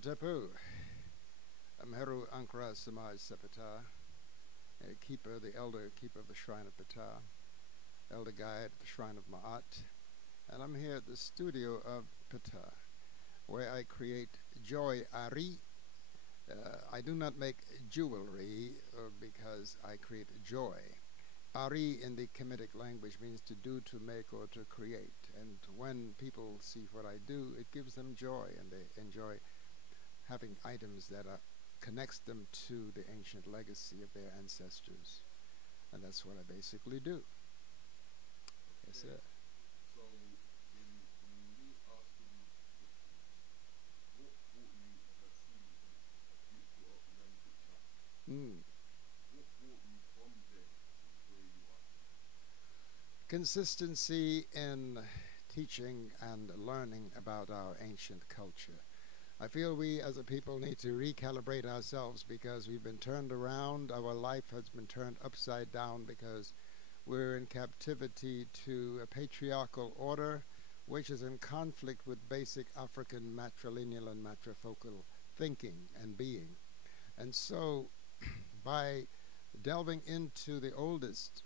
Tapu. I'm Heru Ankara Samaj Sepata, the elder keeper of the Shrine of Ptah, elder guide at the Shrine of Ma'at, and I'm here at the studio of Ptah, where I create joy ari. I do not make jewelry because I create joy. Ari in the Kemetic language means to do, to make, or to create. And when people see what I do, it gives them joy, and they enjoy having items that connects them to the ancient legacy of their ancestors. And that's what I basically do. Yes, sir. So, when you asked him, what brought you to see a beautiful young picture? What brought you from there to where you are? Consistency in teaching and learning about our ancient culture. I feel we as a people need to recalibrate ourselves because we've been turned around. Our life has been turned upside down because we're in captivity to a patriarchal order which is in conflict with basic African matrilineal and matrifocal thinking and being. And so by delving into the oldest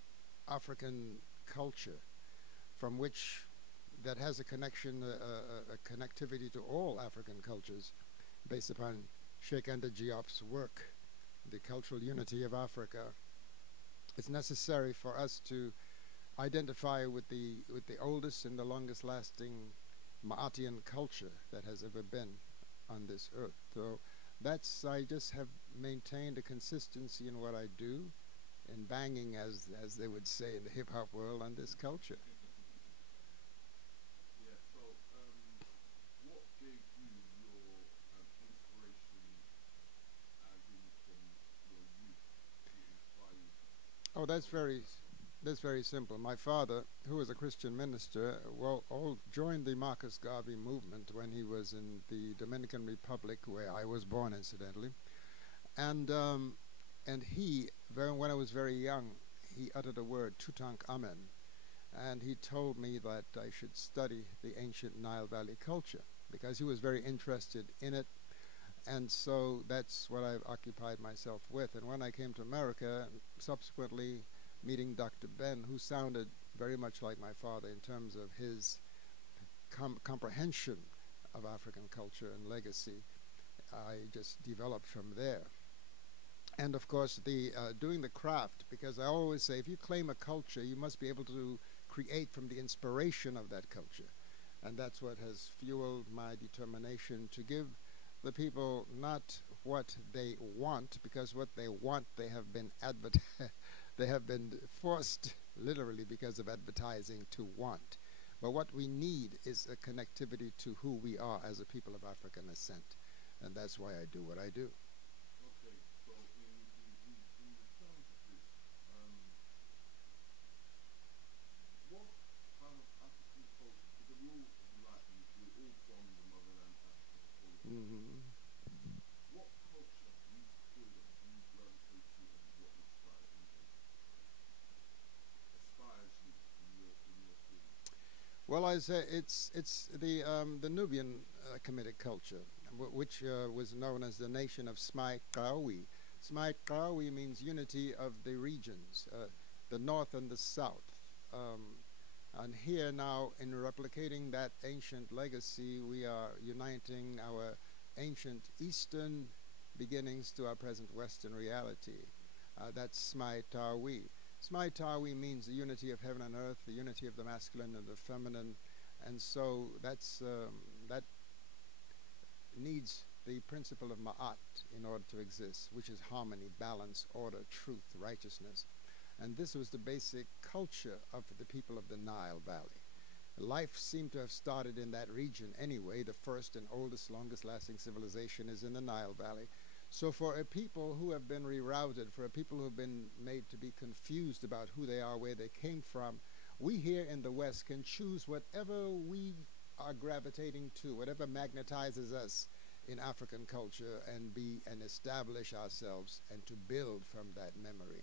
African culture from which that has a connection, a connectivity to all African cultures based upon Sheikh Anta Diop's work, The Cultural Unity of Africa. It's necessary for us to identify with the oldest and the longest lasting Ma'atian culture that has ever been on this earth. So I just have maintained a consistency in what I do, in banging, as they would say in the hip-hop world, on this culture. What gave you your inspiration as in from your youth to inspire you? Oh, that's very simple. My father, who was a Christian minister, joined the Marcus Garvey movement when he was in the Dominican Republic, where I was born, incidentally. And he, when I was very young, he uttered a word, Tutankhamen, and he told me that I should study the ancient Nile Valley culture because he was very interested in it. And so that's what I've occupied myself with. And when I came to America, subsequently meeting Dr. Ben, who sounded very much like my father in terms of his comprehension of African culture and legacy, I just developed from there. And of course, doing the craft, because I always say, if you claim a culture, you must be able to create from the inspiration of that culture. And that's what has fueled my determination to give the people not what they want, because what they want, they have been they have been forced, literally because of advertising, to want. But what we need is a connectivity to who we are as a people of African ascent. And that's why I do what I do. Okay, so in terms of this, what kind of African culture, because we're all from the motherland Africa, what culture do you feel that you gravitate to and what inspires you in your feelings? Well, I say it's the Nubian Kemetic culture, which was known as the nation of Smai Kawi. Smai Kawi means unity of the regions, the north and the south. And here now, in replicating that ancient legacy, we are uniting our ancient Eastern beginnings to our present Western reality. That's Smai Tawi. Smai Tawi means the unity of heaven and earth, the unity of the masculine and the feminine. And so that needs the principle of Ma'at in order to exist, which is harmony, balance, order, truth, righteousness. And this was the basic culture of the people of the Nile Valley. Life seemed to have started in that region anyway. The first and oldest, longest lasting civilization is in the Nile Valley. So for a people who have been rerouted, for a people who have been made to be confused about who they are, where they came from, we here in the West can choose whatever we are gravitating to, whatever magnetizes us in African culture, and establish ourselves and to build from that memory.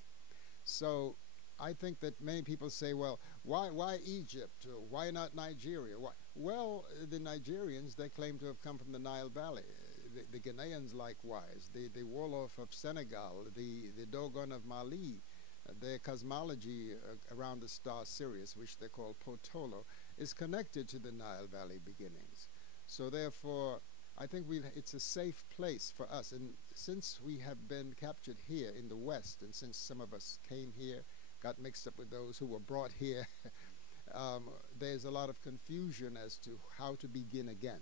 So I think that many people say, well, why Egypt? Why not Nigeria? Why? Well, the Nigerians, they claim to have come from the Nile Valley. the Ghanaians likewise, the Wolof of Senegal, the Dogon of Mali, their cosmology around the star Sirius, which they call Potolo, is connected to the Nile Valley beginnings. So therefore, I think it's a safe place for us. And since we have been captured here in the West, and since some of us came here, got mixed up with those who were brought here, there's a lot of confusion as to how to begin again.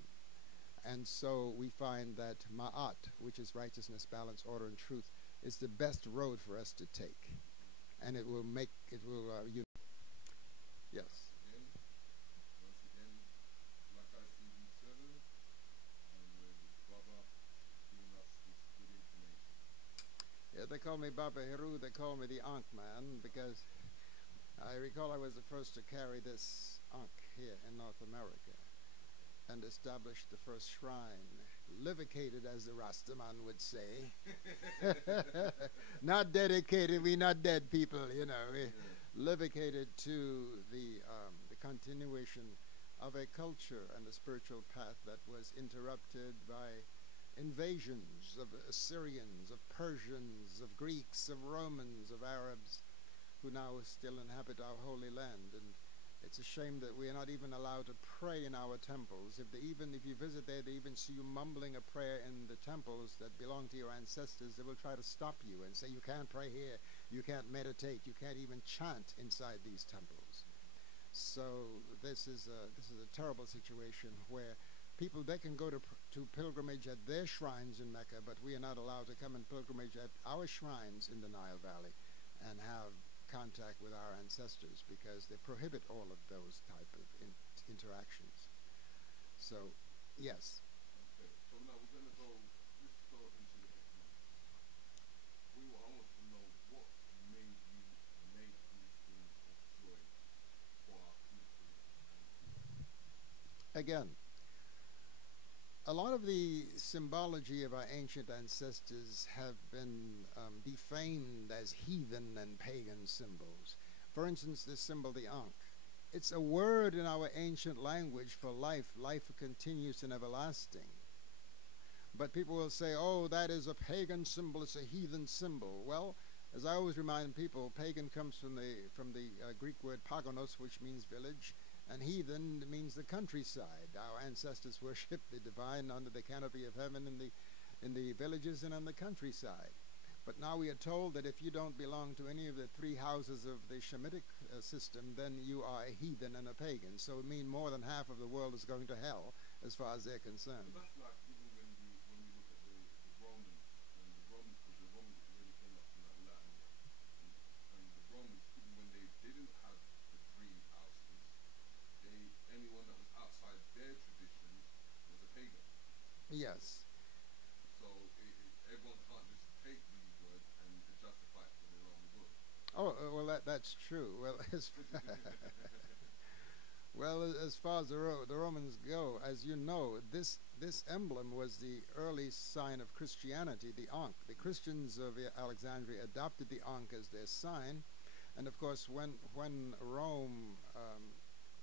And so we find that Ma'at, which is righteousness, balance, order, and truth, is the best road for us to take. And it will yes. Once again, Black Eye TV 7, and with Baba giving us this good information. Yeah, they call me Baba Heru, they call me the Ankh Man, because I recall I was the first to carry this Ankh here in North America and established the first shrine, livicated, as the Rastaman would say. Not dedicated, we not dead people, you know. Livicated to the continuation of a culture and a spiritual path that was interrupted by invasions of Assyrians, of Persians, of Greeks, of Romans, of Arabs, who now still inhabit our holy land. And it's a shame that we are not even allowed to pray in our temples. If you visit there, they even see you mumbling a prayer in the temples that belong to your ancestors, they will try to stop you and say, you can't pray here, you can't meditate, you can't even chant inside these temples. So this is a terrible situation where people, they can go to pilgrimage at their shrines in Mecca, but we are not allowed to come and pilgrimage at our shrines in the Nile Valley and have contact with our ancestors, because they prohibit all of those type of interactions. So, yes. Okay, so now let's go into the economics. I want to know what made you make these things of joy for our people and Again, a lot of the symbology of our ancient ancestors have been defamed as heathen and pagan symbols. For instance, this symbol, the Ankh. It's a word in our ancient language for life, life continuous and everlasting. But people will say, oh, that is a pagan symbol, it's a heathen symbol. Well, as I always remind people, pagan comes from the Greek word paganos, which means village, and heathen means the countryside. Our ancestors worshipped the divine under the canopy of heaven in the villages and on the countryside. But now we are told that if you don't belong to any of the three houses of the Shemitic system, then you are a heathen and a pagan. So it means more than half of the world is going to hell, as far as they're concerned. that's like even when we look at the Romans, and the Romans, because the Romans really came up from that Latin, and the Romans, even when they didn't have the three houses, anyone that was outside their traditions was a pagan. Yes. So everyone can't just take these words and justify it for their own good. Oh, well, that's true. Well, as far as the Romans go, as you know, this emblem was the early sign of Christianity, the Ankh. The Christians of Alexandria adopted the Ankh as their sign, and of course, when Rome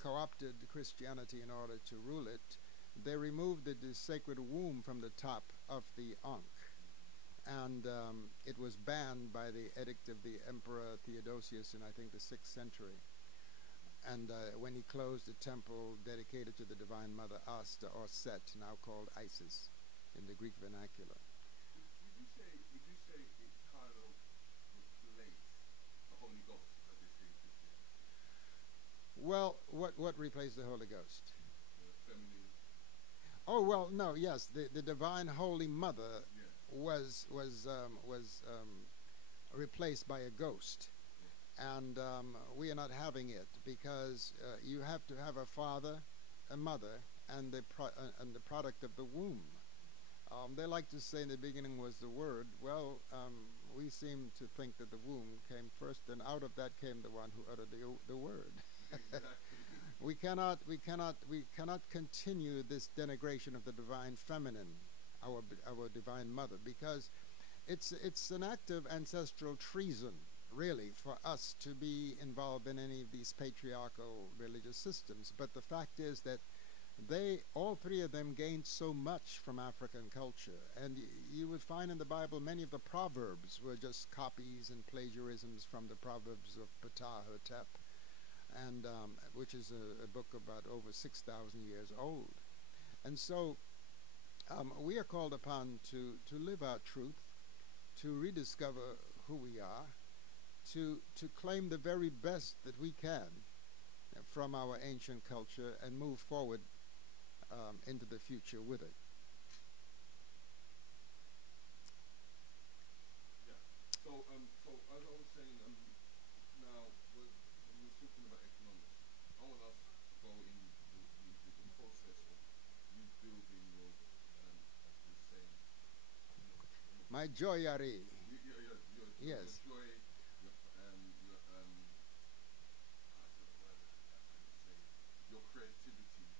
co-opted Christianity in order to rule it, they removed the sacred womb from the top of the Ankh, and it was banned by the edict of the Emperor Theodosius in, I think, the 6th century. And when he closed the temple dedicated to the Divine Mother Asta, or Set, now called Isis in the Greek vernacular. Would you say it kind of replaced the Holy Ghost, as they say in Christianity? Well, what replaced the Holy Ghost? Feminine. Oh, well, no, yes, the Divine Holy Mother was replaced by a ghost. And we are not having it, because you have to have a father, a mother, and the product of the womb. They like to say in the beginning was the Word. Well, we seem to think that the womb came first, and out of that came the one who uttered the word. We cannot continue this denigration of the divine feminine, our divine mother, because it's an act of ancestral treason, really, for us to be involved in any of these patriarchal religious systems. But the fact is that all three of them gained so much from African culture. And you would find in the Bible many of the proverbs were just copies and plagiarisms from the proverbs of Ptah-hotep, and which is a book about over 6,000 years old. And so we are called upon to live our truth, to rediscover who we are, to claim the very best that we can from our ancient culture and move forward into the future with it. Yeah. So, as I was saying, now we're talking about economics. I want us to go in the process of you building your, as we say, My joyari. Your Yes. joy, your your creativity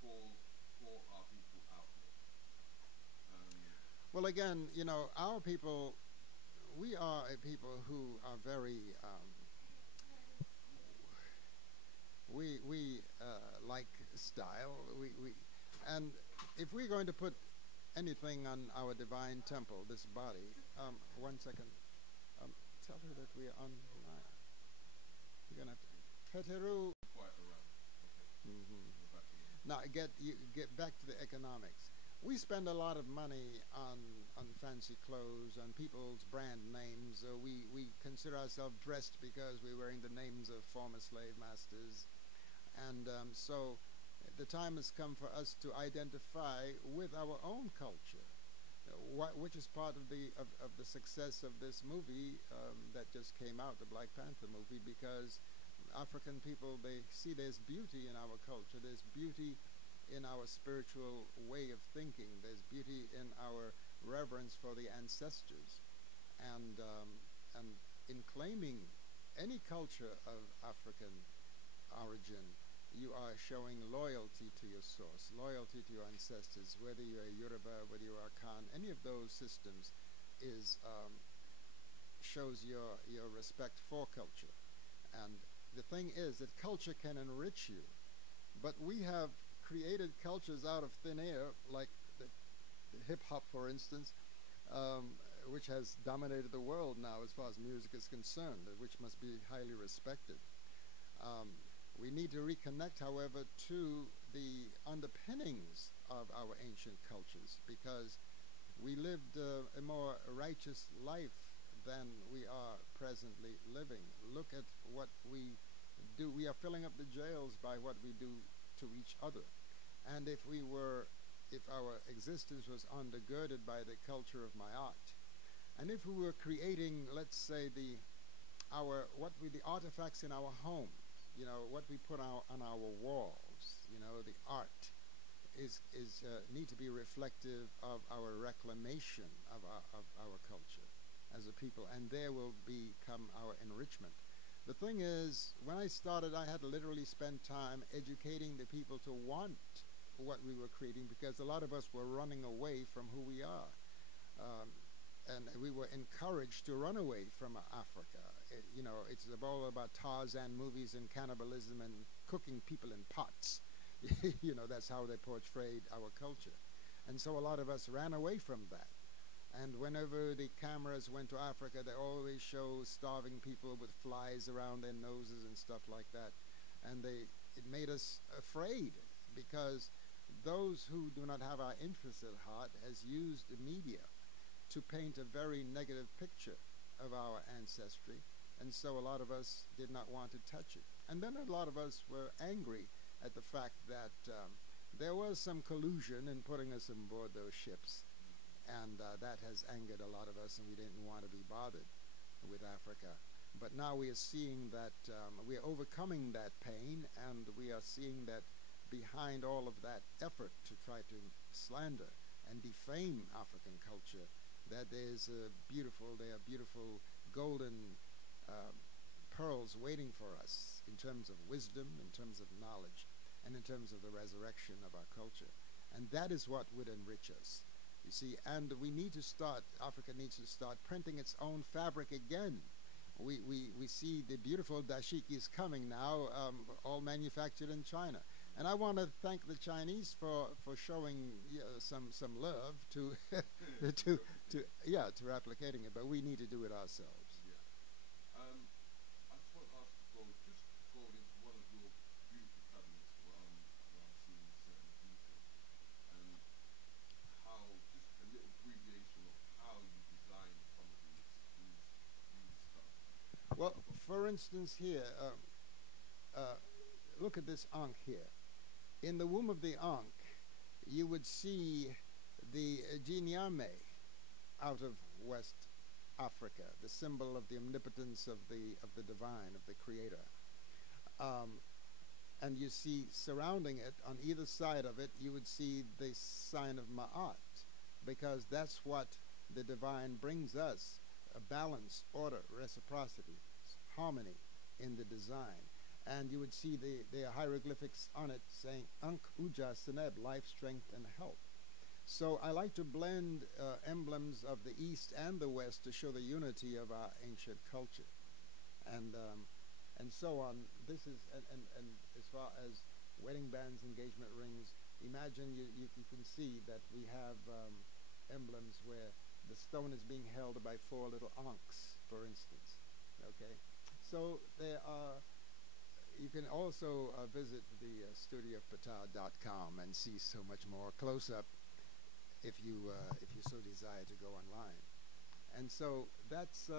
for our people out there. Well, again, you know, our people, we are a people who are very, we like style. And if we're going to put anything on our divine temple, this body, 1 second, tell her that we are online. You're gonna have to, Heru. Quite around. Okay. We're back again. Now get back to the economics. We spend a lot of money on fancy clothes, on people's brand names. We consider ourselves dressed because we're wearing the names of former slave masters, and so the time has come for us to identify with our own culture, which is part of the success of this movie that just came out, the Black Panther movie, because African people, they see there's beauty in our culture, there's beauty in our spiritual way of thinking, there's beauty in our reverence for the ancestors, and in claiming any culture of African origin, you are showing loyalty to your source, loyalty to your ancestors, whether you're a Yoruba, whether you are a Khan, any of those systems is shows your respect for culture. And the thing is that culture can enrich you, but we have created cultures out of thin air, like the hip-hop, for instance, which has dominated the world now as far as music is concerned, which must be highly respected. We need to reconnect, however, to the underpinnings of our ancient cultures, because we lived a more righteous life than we are presently living. Look at what we do. We are filling up the jails by what we do to each other. And if our existence was undergirded by the culture of Ma'at, and if we were creating, let's say, the artifacts in our home, you know, what we put on our walls, you know, the art need to be reflective of our reclamation of our culture as a people, and there will become our enrichment. The thing is, when I started, I had to literally spend time educating the people to want what we were creating, because a lot of us were running away from who we are. And we were encouraged to run away from Africa. You know, it's all about Tarzan movies and cannibalism and cooking people in pots. You know, that's how they portrayed our culture. And so a lot of us ran away from that. And whenever the cameras went to Africa, they always show starving people with flies around their noses and stuff like that. And it made us afraid, because those who do not have our interests at heart has used the media to paint a very negative picture of our ancestry. And so a lot of us did not want to touch it. And then a lot of us were angry at the fact that there was some collusion in putting us on board those ships. And that has angered a lot of us, and we didn't want to be bothered with Africa. But now we are seeing that we are overcoming that pain, and we are seeing that behind all of that effort to try to slander and defame African culture, that there are beautiful golden pearls waiting for us in terms of wisdom, in terms of knowledge, and in terms of the resurrection of our culture. And that is what would enrich us, you see. And we need to start, Africa needs to start printing its own fabric again. We see the beautiful dashikis coming now, all manufactured in China. And I want to thank the Chinese for showing some love to to replicating it, but we need to do it ourselves. Yeah. I just want to ask you, go going into one of your beautiful cabinets where I'm seeing certain details and how just a little abbreviation of how you design some of these stuff. Well, for instance, here, look at this ankh here. In the womb of the ankh, you would see the Jinyame out of West Africa, the symbol of the omnipotence of the divine, of the creator. And you see surrounding it, on either side of it, you would see the sign of Ma'at, because that's what the divine brings us, a balance, order, reciprocity, harmony in the design. And you would see the hieroglyphics on it saying Ankh Uja Seneb, life, strength, and health. So I like to blend emblems of the East and the West to show the unity of our ancient culture. And so on. This is, and as far as wedding bands, engagement rings, imagine you can see that we have emblems where the stone is being held by 4 little ankhs, for instance. Okay? So there are, you can also visit the studioofpatah.com and see so much more close-up if you so desire to go online. And so that's,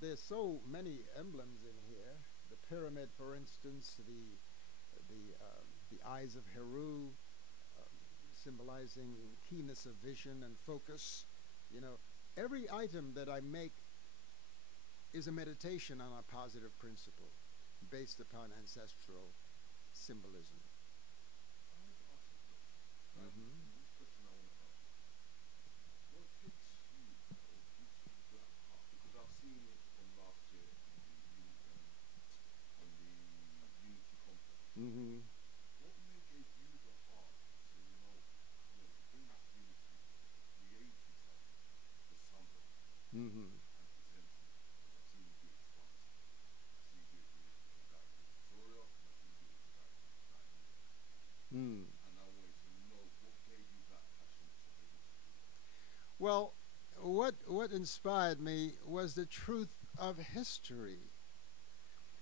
there's so many emblems in here. The pyramid, for instance, the eyes of Heru, symbolizing keenness of vision and focus. You know, every item that I make is a meditation on a positive principle based upon ancestral symbolism. I want to ask you a question. Right? Mm-hmm. This question I want to ask. What gives you that heart? Because I've seen it from last year on the Unity Conference. Mm-hmm. What gave you the heart to, come on, bring that unity, creating something for somebody, Mm-hmm. and presenting it? Because I've seen you do it twice. I see you do it with Director Soria, and I see you do it with Director Mm. and I wanted to know what gave you that passion to be able to do that. Well, what inspired me was the truth of history.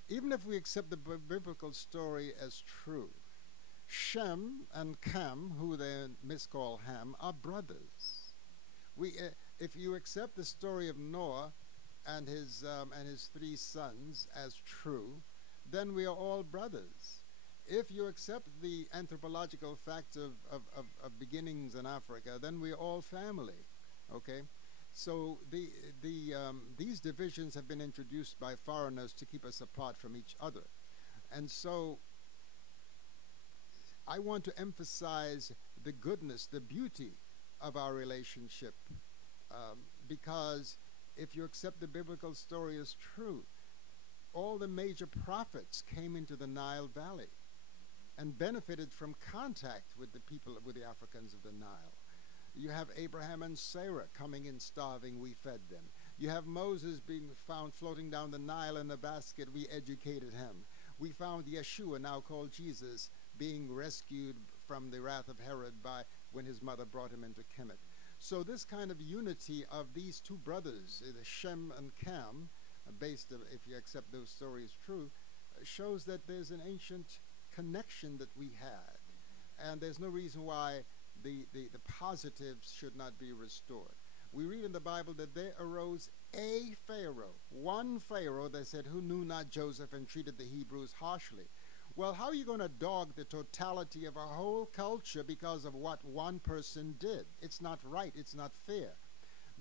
Even if we accept the biblical story as true, Shem and Cam, who they miscall Ham, are brothers. If you accept the story of Noah and his 3 sons as true, then we are all brothers. If you accept the anthropological fact of beginnings in Africa, then we are all family. Okay? So these divisions have been introduced by foreigners to keep us apart from each other. And so I want to emphasize the goodness, the beauty of our relationship, because if you accept the biblical story as true, all the major prophets came into the Nile Valley and benefited from contact with the people, with the Africans of the Nile. You have Abraham and Sarah coming in starving, we fed them. You have Moses being found floating down the Nile in a basket, we educated him. We found Yeshua, now called Jesus, being rescued from the wrath of Herod when his mother brought him into Kemet. So this kind of unity of these 2 brothers, Shem and Cam, based, if you accept those stories true, shows that there's an ancient connection that we had. And there's no reason why the positives should not be restored. We read in the Bible that there arose a Pharaoh, one Pharaoh, they said, who knew not Joseph and treated the Hebrews harshly. Well, how are you going to dog the totality of our whole culture because of what one person did? It's not right. It's not fair.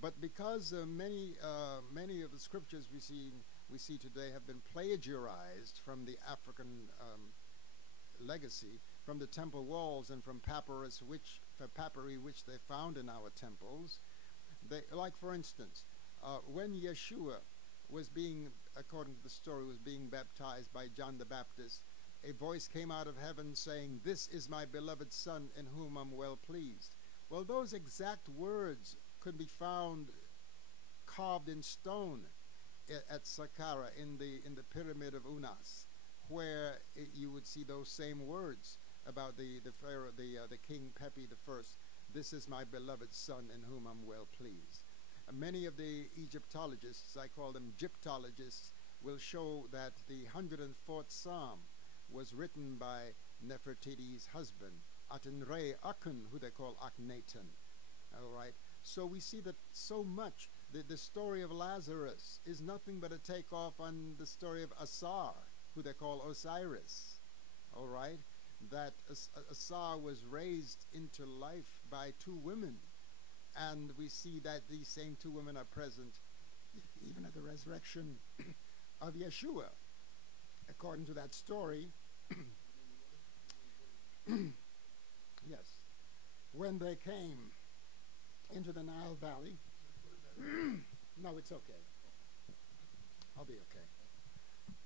But because many of the scriptures we see today have been plagiarized from the African legacy, from the temple walls and from papyri which they found in our temples. Like, for instance, when Yeshua was being, according to the story, was being baptized by John the Baptist, a voice came out of heaven saying, "This is my beloved Son in whom I'm well pleased." Well, those exact words could be found carved in stone at Saqqara in the pyramid of Unas. where you would see those same words about the pharaoh, the king Pepi the First. This is my beloved son in whom I'm well pleased. Many of the Egyptologists, I call them Gyptologists, will show that the 104th Psalm was written by Nefertiti's husband, Atenre Akhen, who they call Akhenaten. All right. So we see that so much. The story of Lazarus is nothing but a takeoff on the story of Asar, who they call Osiris. All right. That Asar was raised into life by two women. And we see that these same two women are present even at the resurrection of Yeshua. According to that story, yes, when they came into the Nile Valley, no, it's okay. I'll be okay.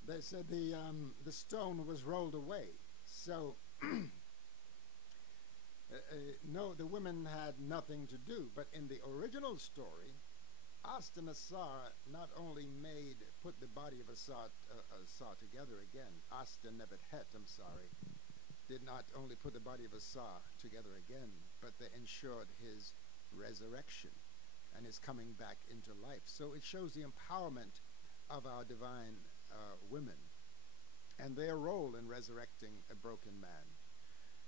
They said the stone was rolled away. So, no, the women had nothing to do. But in the original story, Asar not only put the body of Asar together again. Nebuchadnezzar, I'm sorry, did not only put the body of Asar together again, but they ensured his resurrection and his coming back into life. So it shows the empowerment of our divine women and their role in resurrecting a broken man.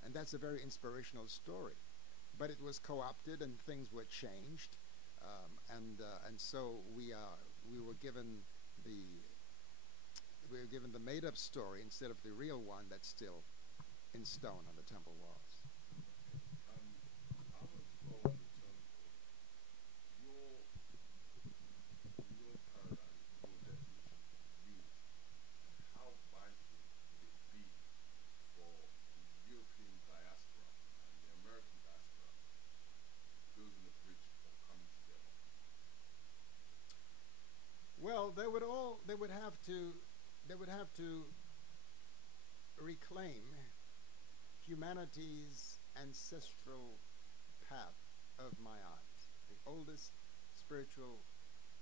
And that's a very inspirational story. But it was co-opted and things were changed. And so we were given the made-up story instead of the real one that's still in stone on the temple walls. I was told in terms of your paradigm, your definition of unity, and how vital would it be for the European diaspora and the American diaspora building a bridge of coming together? Well, they would have to reclaim humanity's ancestral path of Ma'at, the oldest spiritual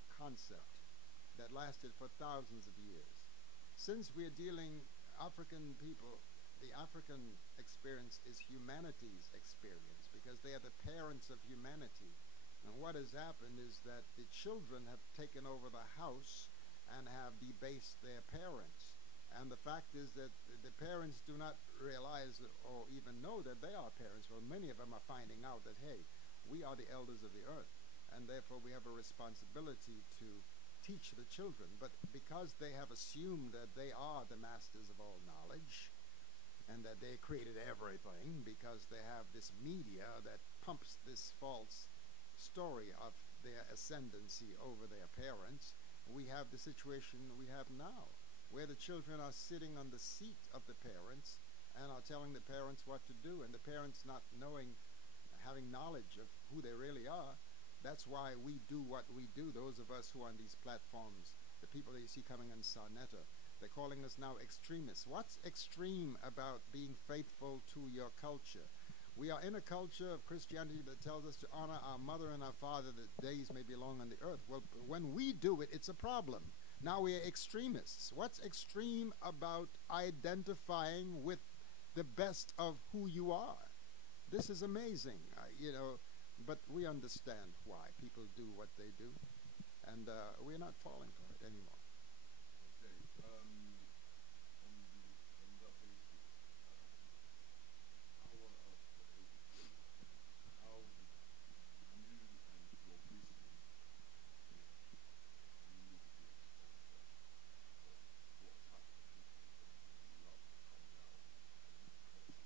concept that lasted for thousands of years. Since we are dealing African people, the African experience is humanity's experience because they are the parents of humanity. And what has happened is that the children have taken over the house and have debased their parents. And the fact is that the parents do not realize or even know that they are parents. Well, many of them are finding out that, hey, we are the elders of the earth, and therefore we have a responsibility to teach the children. But because they have assumed that they are the masters of all knowledge and that they created everything because they have this media that pumps this false story of their ascendancy over their parents, we have the situation we have now, where the children are sitting on the seat of the parents and are telling the parents what to do, and the parents not knowing, having knowledge of who they really are. That's why we do what we do, those of us who are on these platforms, the people that you see coming on Sarnetta. They're calling us now extremists. What's extreme about being faithful to your culture? We are in a culture of Christianity that tells us to honor our mother and our father that days may be long on the earth. Well, when we do it, it's a problem. Now we are extremists. What's extreme about identifying with the best of who you are? This is amazing, but we understand why people do what they do, and we're not falling for it anymore. Okay. On that basis, I want to ask the ABC how you and your business you need to be exposure of what type of people you love coming out and culture to yourself.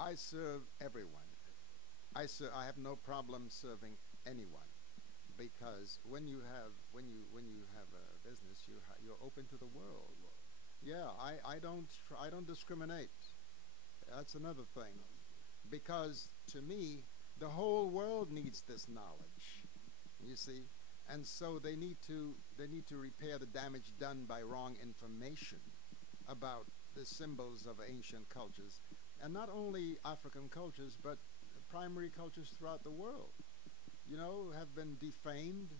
I serve everyone. I have no problem serving anyone, because when you have a business, you're open to the world. Yeah, I don't discriminate. That's another thing, because to me the whole world needs this knowledge. You see, and so they need to repair the damage done by wrong information about the symbols of ancient cultures, and not only African cultures, but primary cultures throughout the world, have been defamed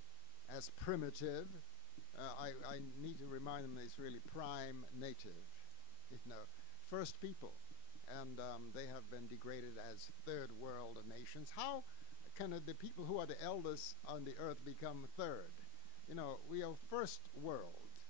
as primitive. I need to remind them that it's really prime native. first people, and they have been degraded as third world nations. How can the people who are the eldest on the earth become third? We are first world,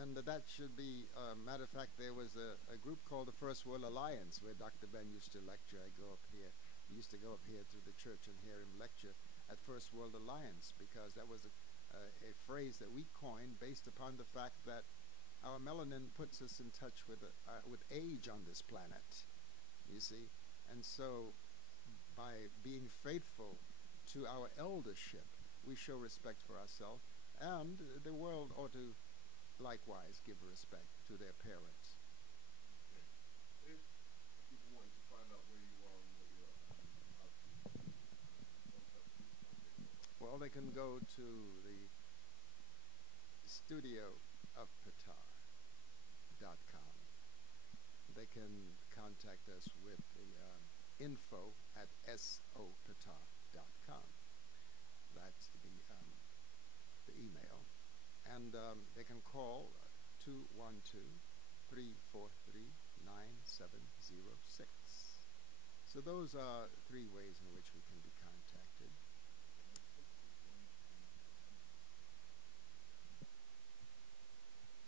and that should be, matter of fact, there was a group called the First World Alliance where Dr. Ben used to lecture. I go up here. He used to go up here to the church and hear him lecture at First World Alliance, because that was a phrase that we coined based upon the fact that our melanin puts us in touch with age on this planet, you see. And so by being faithful to our eldership, we show respect for ourselves, and the world ought to likewise give respect to their parents. Okay. If people wanted to find out where you are and what you're how to contact you, how they go about it. Well, they can go to the studio of Patar.com. They can contact us with the info at sopatar.com. That's the email. And they can call 212-343-9706. So those are three ways in which we can be contacted.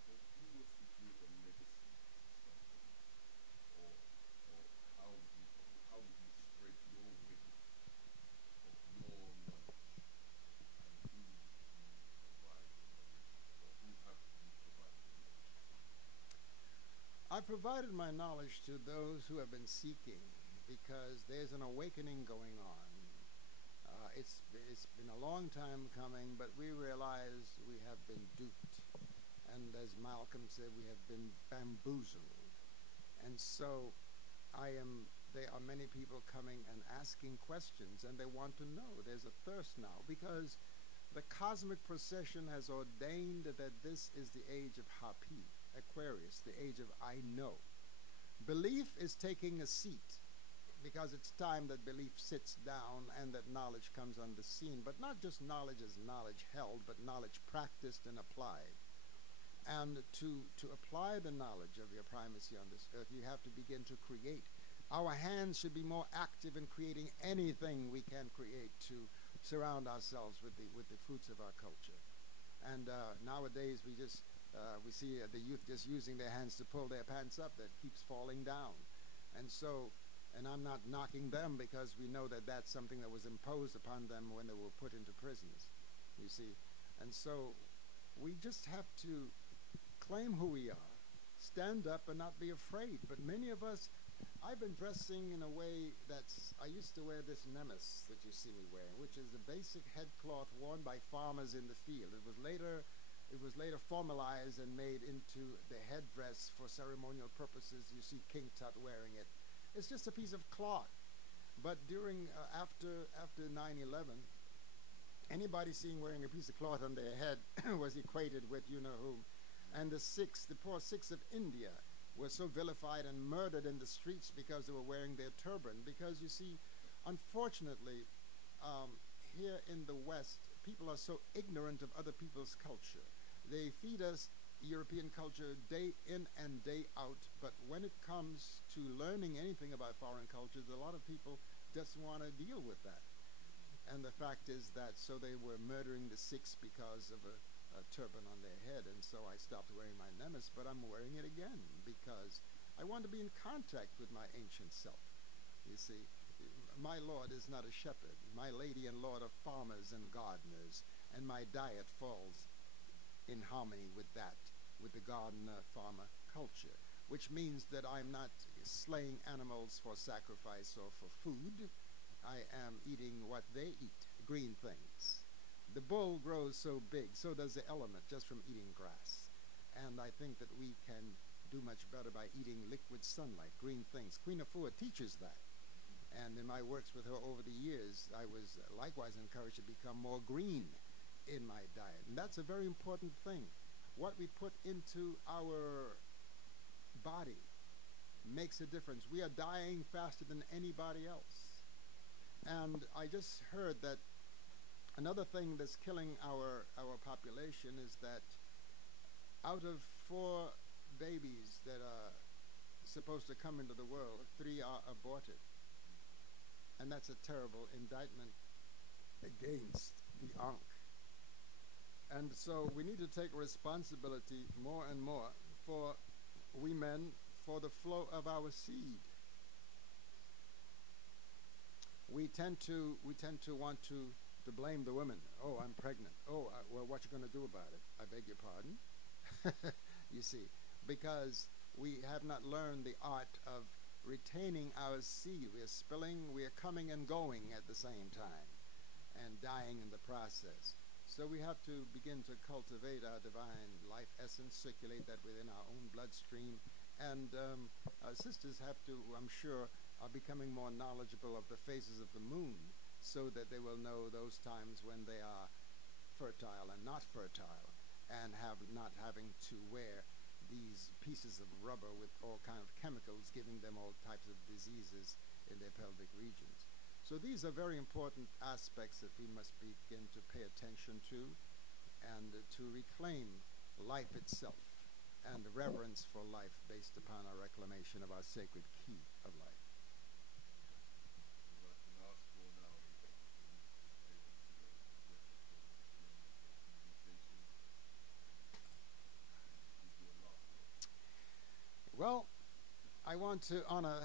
If you was to give a legacy to somebody, or how would you spread your wings of your knowledge, and who you provide the knowledge, or who have you provided the knowledge to? I've provided my knowledge to those who have been seeking, because there's an awakening going on. It's been a long time coming, but we realize we have been duped. And as Malcolm said, we have been bamboozled. And so there are many people coming and asking questions, and they want to know. There's a thirst now, because the cosmic procession has ordained that this is the age of Hapi, Aquarius, the age of I know. Belief is taking a seat, because it's time that belief sits down and that knowledge comes on the scene. But not just knowledge as knowledge held, but knowledge practiced and applied. And to apply the knowledge of your primacy on this earth, you have to begin to create. Our hands should be more active in creating anything we can create to surround ourselves with the fruits of our culture. And nowadays we see the youth just using their hands to pull their pants up that keeps falling down. And I'm not knocking them, because we know that that's something that was imposed upon them when they were put into prisons, you see. And so we just have to claim who we are, stand up and not be afraid. But many of us, I've been dressing in a way I used to wear this nemes that you see me wearing, which is the basic headcloth worn by farmers in the field. It was later formalized and made into the headdress for ceremonial purposes. You see King Tut wearing it. It's just a piece of cloth. But after 9/11, anybody seen wearing a piece of cloth on their head was equated with you-know-whom. And the poor Sikhs of India were so vilified and murdered in the streets because they were wearing their turban. Because, you see, unfortunately, here in the West, people are so ignorant of other people's culture. They feed us European culture day in and day out, but when it comes to learning anything about foreign cultures, a lot of people just want to deal with that. And the fact is that so they were murdering the Sikhs because of a turban on their head, and so I stopped wearing my nemes, but I'm wearing it again because I want to be in contact with my ancient self. You see, my Lord is not a shepherd. My Lady and Lord are farmers and gardeners, and my diet falls in harmony with that, with the gardener-farmer culture, which means that I'm not slaying animals for sacrifice or for food. I am eating what they eat, green things. The bull grows so big, so does the element, just from eating grass. And I think that we can do much better by eating liquid sunlight, green things. Queen Afua teaches that. And in my works with her over the years, I was likewise encouraged to become more green in my diet. And that's a very important thing. What we put into our body makes a difference. We are dying faster than anybody else. And I just heard that another thing that's killing our population is that out of 4 babies that are supposed to come into the world, 3 are aborted. And that's a terrible indictment against the Ankh. And so we need to take responsibility more and more for we men, for the flow of our seed. We tend to want to blame the women. Oh, I'm pregnant. Oh, well, what you going to do about it? I beg your pardon. You see, because we have not learned the art of retaining our seed. We are spilling, we are coming and going at the same time and dying in the process. So we have to begin to cultivate our divine life essence, circulate that within our own bloodstream. And our sisters have to, I'm sure, are becoming more knowledgeable of the phases of the moon so that they will know those times when they are fertile and not fertile, and not having to wear these pieces of rubber with all kind of chemicals giving them all types of diseases in their pelvic regions. So these are very important aspects that we must begin to pay attention to and to reclaim life itself and reverence for life based upon our reclamation of our sacred key of life. Well, I want to honor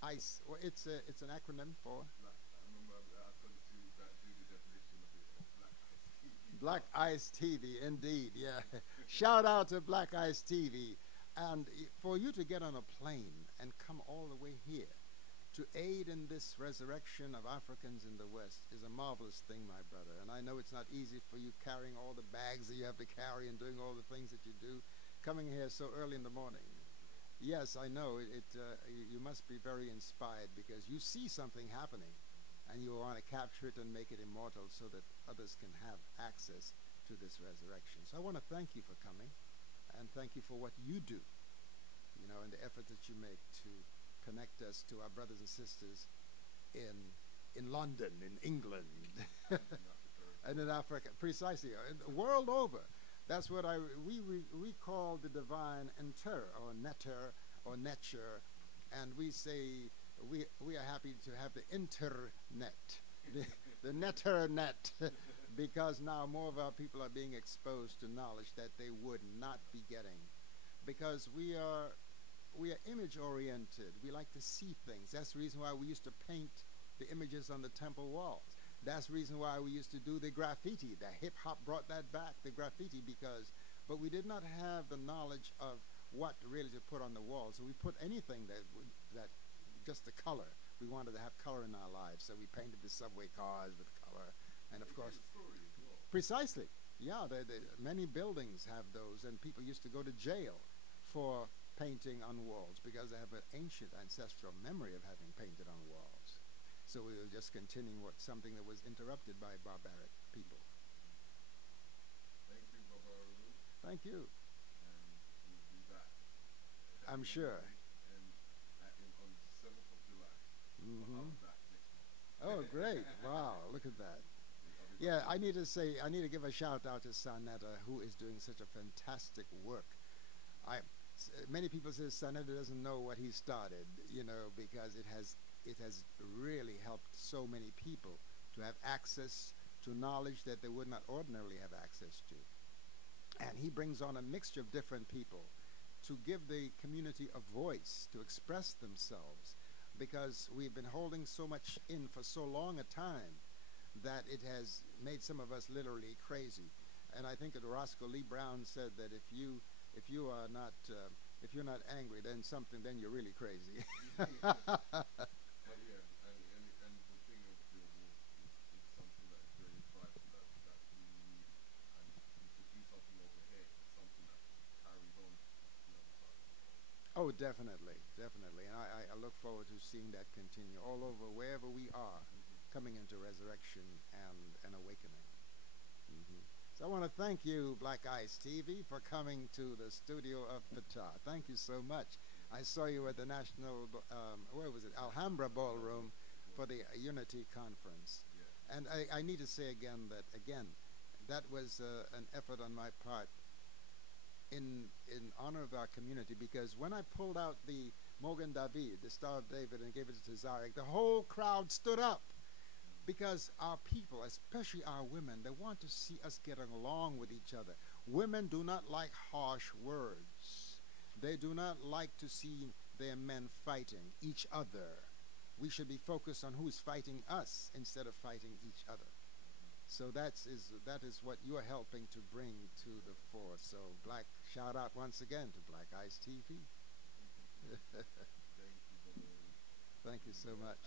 ICE. Well, it's an acronym for Black Ice TV, indeed, yeah. Shout out to Black Ice TV. And for you to get on a plane and come all the way here to aid in this resurrection of Africans in the West is a marvelous thing, my brother. And I know it's not easy for you carrying all the bags that you have to carry and doing all the things that you do, coming here so early in the morning. Yes, I know. You must be very inspired because you see something happening and you want to capture it and make it immortal so that others can have access to this resurrection. So I want to thank you for coming and thank you for what you do, you know, and the effort that you make to connect us to our brothers and sisters in London, in England, and in Africa, precisely, the world over. That's what we call the divine enter or netter or nature, and we say we are happy to have the internet, the netternet, because now more of our people are being exposed to knowledge that they would not be getting, because we are image oriented. We like to see things. That's the reason why we used to paint the images on the temple walls. That's the reason why we used to do the graffiti. The hip-hop brought that back, the graffiti, but we did not have the knowledge of what really to put on the wall. So we put anything that just the color. We wanted to have color in our lives, so we painted the subway cars with color. And of course, precisely, yeah, many buildings have those, and people used to go to jail for painting on walls because they have an ancient ancestral memory of having painted on walls. So we were just continuing something that was interrupted by barbaric people. Thank you, Baba. Thank you. And we'll be back. I'm sure. And on the 7th of July. Mm-hmm. I'll be back next month. Oh, great. Wow, look at that. Yeah, I need to give a shout out to Sanetta, who is doing such a fantastic work. Many people say Sanetta doesn't know what he started, you know, because it has really helped so many people to have access to knowledge that they would not ordinarily have access to. And he brings on a mixture of different people to give the community a voice, to express themselves, because we've been holding so much in for so long a time that it has made some of us literally crazy. And I think that Roscoe Lee Brown said that if you're not angry, then you're really crazy. Oh, definitely, definitely. And I look forward to seeing that continue all over, wherever we are, coming into resurrection and awakening. Mm-hmm. So I want to thank you, Black Ice TV, for coming to the studio of Fatah. Thank you so much. I saw you at the National, where was it, Alhambra Ballroom for the Unity Conference. And I need to say again that was an effort on my part in honor of our community, because when I pulled out the Morgan David, the Star of David, and gave it to Zarek, the whole crowd stood up because our people, especially our women, they want to see us getting along with each other. Women do not like harsh words. They do not like to see their men fighting each other. We should be focused on who's fighting us instead of fighting each other. So that is what you are helping to bring to the fore. So Black, shout out once again to Black Ice TV. Thank you, brother. Thank you so much.